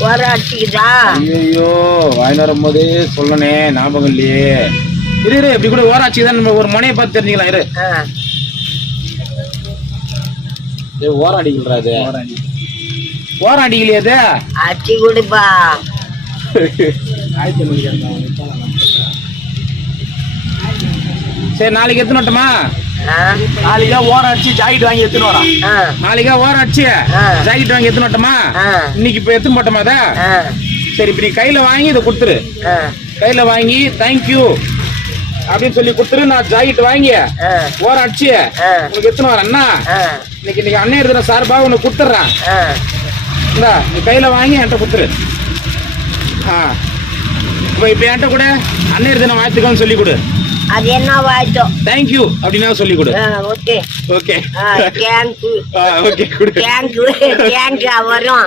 வர அடிச்சுக்குதா ஐயோ வாங்கி வரும்போதே சொல்லணே ஞாபகம் இல்லையே. இரு இரு இப்படி கூட ஓராட்சி தான் நம்ம ஒரு மனையை பார்த்து தெரிஞ்சுக்கலாம் இரு. ஓரம் அடிக்கலடா இது ஓரம் அடிக்கலையே இது அடிச்சு கொடுப்பா. சரி நாளைக்கு எத்தனை வட்டமா நாளைக்கா ஓரம் அடிச்சு ஜாக்கெட் வாங்கி எடுத்துன்னு வரான் ஆ, நாளைக்கா ஓரம் அடிச்சு. ஜாக்கெட் வாங்கி எடுத்துன்னு வட்டமா இன்னைக்கு இப்ப எடுத்துன்னு போட்டோமா அதை? சரி இப்ப நீ கையில வாங்கி இதை கொடுத்துரு. கையில வாங்கி தேங்க்யூ அப்படின்னு சொல்லி கொடுத்துரு. நான் ஜாக்கெட் வாங்கி ஓரம் அடிச்சு. உனக்கு எடுத்துன்னு வரேன்னா ஆ, இன்னைக்கு இன்னைக்கு அண்ணன் எடுத்துன சார்பா உனக்கு கொடுத்துட்றேன். இந்தா நீ கையில வாங்கி என்கிட்ட கொடுத்துரு. ஆ. இப்போ இப்போ என்கிட்ட கூட அண்ணன் எடுத்துன வாழ்த்துக்கள்னு சொல்லி கொடு. அது என்ன வாய்த்தோம் தேங்க்யூ அப்படின்னா சொல்லி கொடு. Okay okay thank you okay கொடு. தேங்க்யூ தேங்க்யூ வரும்